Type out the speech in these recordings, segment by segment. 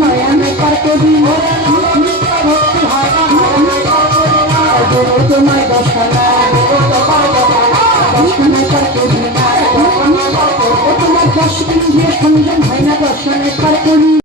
নয়নে করি তোমার দশানা দশানায় পার তোমার দশ দিন দিয়ে সংযম হয় না দর্শনে করি সেদিন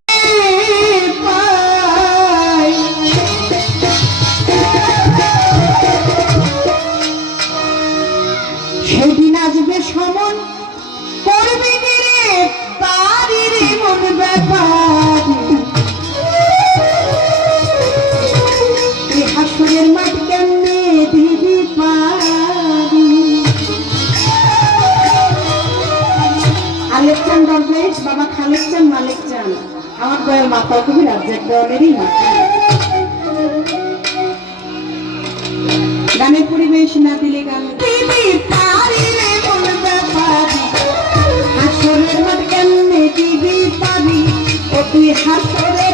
আমার দয়ের মাতা কবি রাজ্জাক দেওয়ানেরই মাতা গানের পরিবেশ না দিলে গান হাসরের মাঠ কেমনে ও তুই হাসরের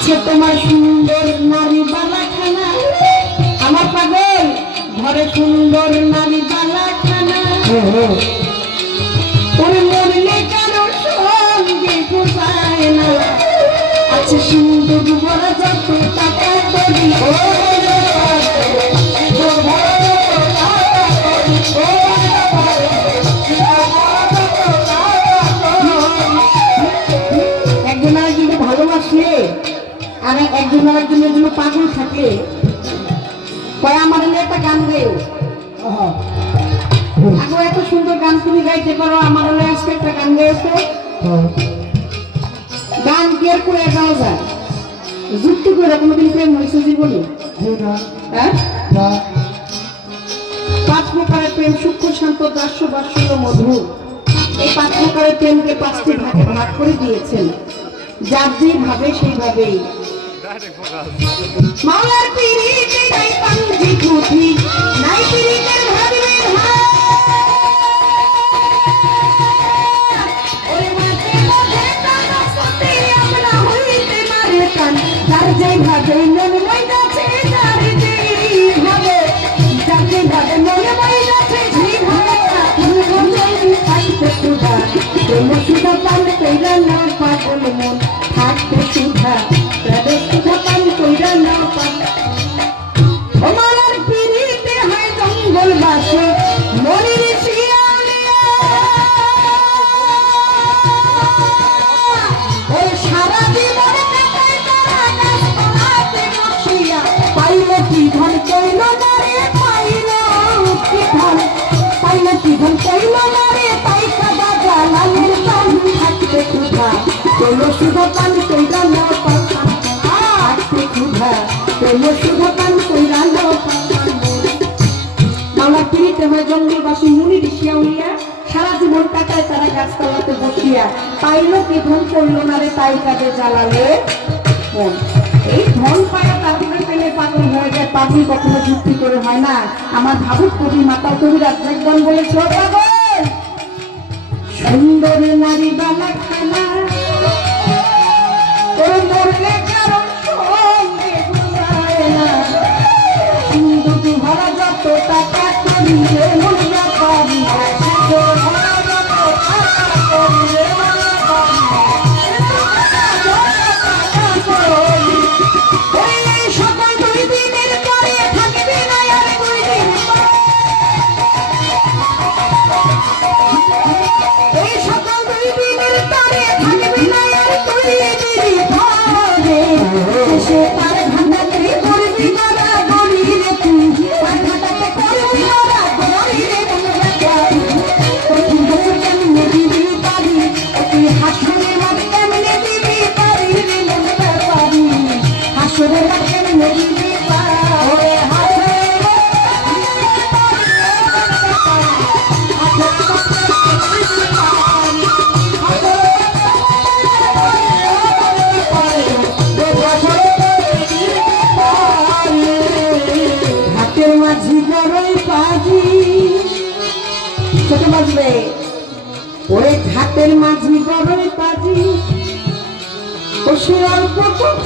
আছে তোমার সুন্দর নারী বালাখানা। আমার পাগল, ঘরে সুন্দর নারী বালাখানা। কারও না। আছে সুন্দর বড় যত টাকা করি। আর একজন আরেকজনের জন্য পাগল থাকে। কয় আমার একটা গান গেও আগো এত সুন্দর গান তুমি গাইতে পারো আমার আজকে একটা গান গেয়েছে গান কি আর করে গাওয়া যায়। যুক্তি করে কোনোদিন প্রেম হয়েছে জীবনে? হ্যাঁ পাঁচ প্রকারের প্রেম সূক্ষ্ম শান্ত দাস্য বাৎসল্য মধুর। এই পাঁচ প্রকারের প্রেমকে পাঁচটি ভাগে ভাগ করে দিয়েছেন। যার যেভাবে সেইভাবেই। মাওলার পিরিতে নাই পাঞ্জি কুঠি নাই পিরিতে ভাববে ভাই পারে কান যার যেভাবে মন ধন কইল না রে তাই কাদা জ্বালানির পান থাকতে ক্ষুধা কইল শুধু পান কইল না থাকতে ক্ষুধা। কইল শুধু পান কইল না মামা পিড়িতে হয় জঙ্গলবাসী মুনি ঋষিয়া উলিয়া সারা জীবন কাটায় তারা গাছতলাতে বসিয়া। পাইল কি ধন করল না রে তাই কাজে জ্বালালে? মন। এই ধন পায়া তারপরে পেলে পাগল হয়ে যায়, পাগল কখনো যুক্তি করে হয় না। আমার ভাবুক কবি মাতা কবি রাজ্জাকগণ বলেছে "ও পাগল! সুন্দর নারী বালা খেলা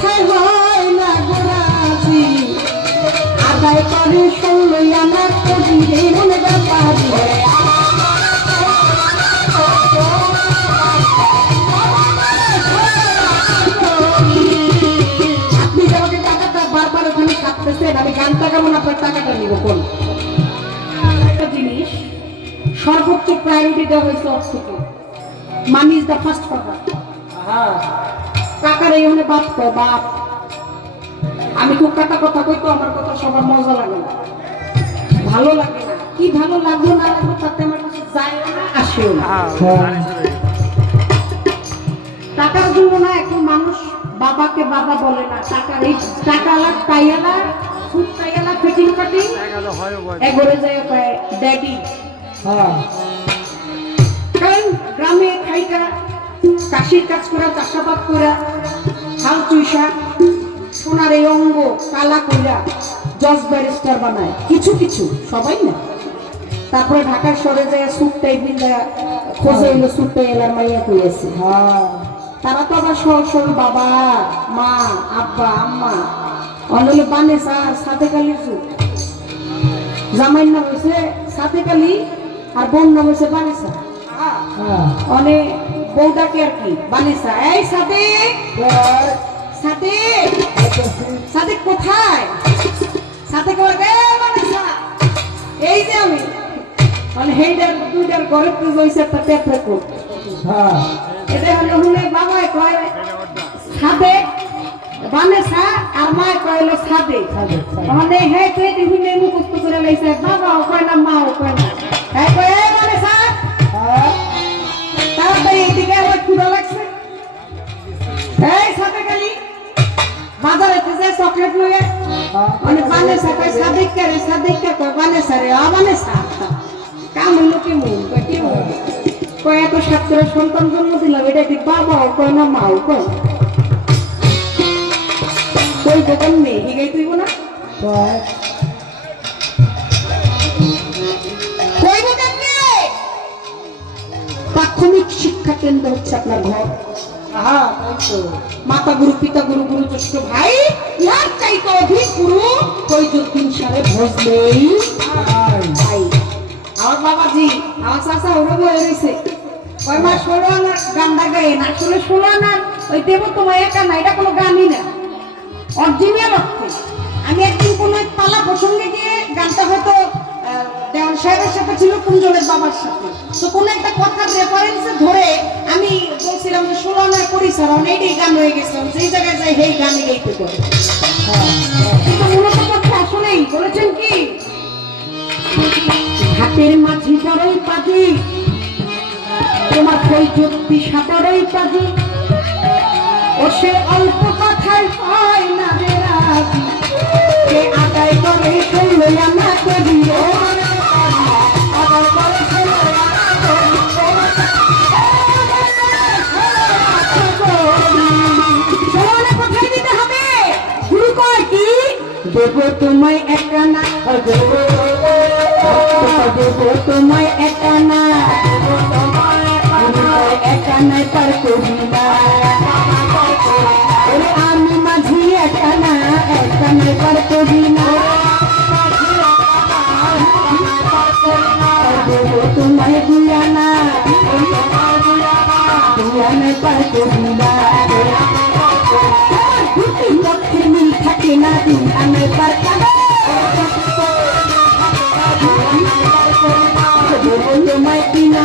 কোথায় হয় না গোরাজি আদায় করে ষোলোই আমার কবি রে মনে ব্যাপার। আপনি যে আমাকে টাকাটা বারবার ওখানে কাটতেছেন আমি গানটা কেমন আপনার টাকাটা নিব কোন একটা জিনিস সর্বোচ্চ প্রায়োরিটি দেওয়া হয়েছে অর্থকে। Money is the first power টাকার এই হলে বাপ কয় বাপ। আমি খুব কাটা কথা কই তো আমার কথা সবার মজা লাগে না। ভালো লাগে না। কি ভালো লাগল না লাগল তাতে আমার কাছে যায় না আসেও না। টাকার জন্য না এখন মানুষ বাবাকে বাবা বলে না। টাকার এই টাকালা টাইয়ালা ফুট টাইয়ালা ফিটিং কাটিং এগোরে যায় পায় ড্যাডি কারণ গ্রামে খাইকা চাষির কাজ করা চাষাবাদ করা হাল চুইসা সোনার এই অঙ্গ কালা কইরা জজ ব্যারিস্টার বানায়। কিছু কিছু সবাই না? তারপরে ঢাকার শহরে যায় সুট টাইপিং খোঁজে এলো সুট টাইলার মাইয়া কইয়াছে হ্যাঁ তারা তো আবার সহ সহ বাবা মা আব্বা আম্মা। অনলে বানে স্যার সাথে কালি যুগ জামাইয়ের নাম হয়েছে সাথে কালি আর বোন নাম হয়েছে বানে বানেসা অনে বউটাকে আর কি? বানেসা এই সাথে সাথে সাথে কোথায়? সাথে করবে বানেসা এই যে আমি। মানে হেইডার দুইটার ঘরে তো হয়েছে টেপ রেকর্ড এটা হলো হলে বাবাই কয় সাদে বানে সা আর মায় কইলো সাদে মানে হে তুই টিফিনে মুখস্থ করে লাইছে বাবা কয় না মা কয় না। হ্যাঁ কয় এ মানে এইদিকে আমার ক্ষুধা লাগছে। এই সাথে খালি বাজারে যে চকলেট লয়ে মানে বানে সা কয় সাদিক রে সাদিক কে কয় বানে সা রে, আ বানে সা কাম হলো কি মন কি মন কয়, এত সাতটা সন্তান জন্ম দিলাম, এটা কি বাবা? কয়, না, মা কয় কই দোকান নেই হিগাই তুইব না? প্রাথমিক শিক্ষা কেন্দ্র হচ্ছে আপনার ঘর। মাতা গুরু পিতা গুরু গুরু জ্যেষ্ঠ ভাই ইহার চাইতে অধিক গুরু সারে ভাই। আমার বাবাজি আমার চাচা ওরা বয়ে রয়েছে। ওই মা ষোলো আনার গানটা গায়ে না আসলে ষোলো আনার ওই দেব তোমার একা না এটা কোনো গানই না। অরিজিনাল অর্থে। আমি একদিন কোনো পালা প্রসঙ্গে গিয়ে গানটা হয়তো সাহেবের সাথে ছিল কুঞ্জনের বাবার সাথে? তো কোনো একটা কথার রেফারেন্সে ধরে আমি বলছিলাম যে, ষোলো আনার পরিচালন এইটাই গান হয়ে গেছিলাম সেই জায়গায় যাই সেই গানে গাইতে করে। কিন্তু হাতের মাঝি বড়ই পাজি তোমার কই যুক্তি ও সে অল্প কথায় না রে রাজি দেব তোমায় একা না দেব তোমায় একা না একা না পার করি না আমি মাঝি একা না একা নাই পার করি না তোমায় দুয়ানা দুয়ানে পার করি না মিল থাকে না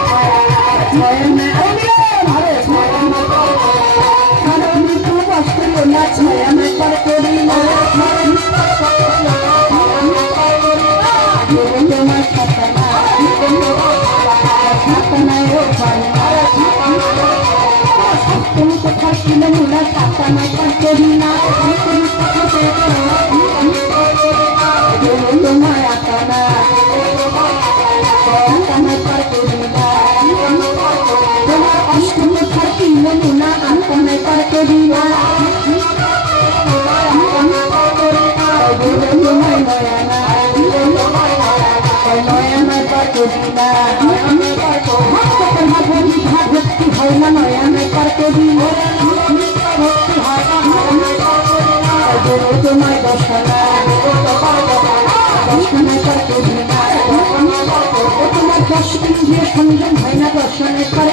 মুলা খাতা নাই পার করি না তোমায় আতা না আতা নাই পার করি না তোমার মুনা হয় তোমার দশ ইন্দ্রিয় সংযম হয় না দর্শনের পার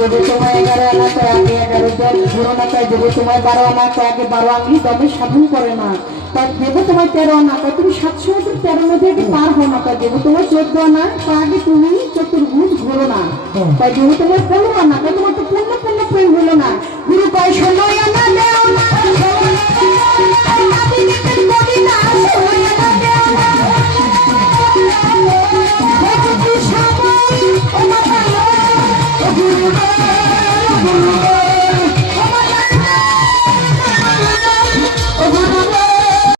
যদি তোমায় এগারো আনা তো আগে এগারো ঘুরো না তাই দেবো তোমায় বারো আনা তো আগে বারো আঙুলি দমে সাধন করে না তাই দেবো তোমায় তেরো আনা তাই তুমি সাতশো তেরো আগে পার হও না তাই দেবো তোমায় চোদ্দ আনা তো আগে তুমি তাই তুমি তোমার পনেরো না তাই তোমার তো পূর্ণ পূর্ণ প্রেম হলো না। গুরু কয়, শোনো না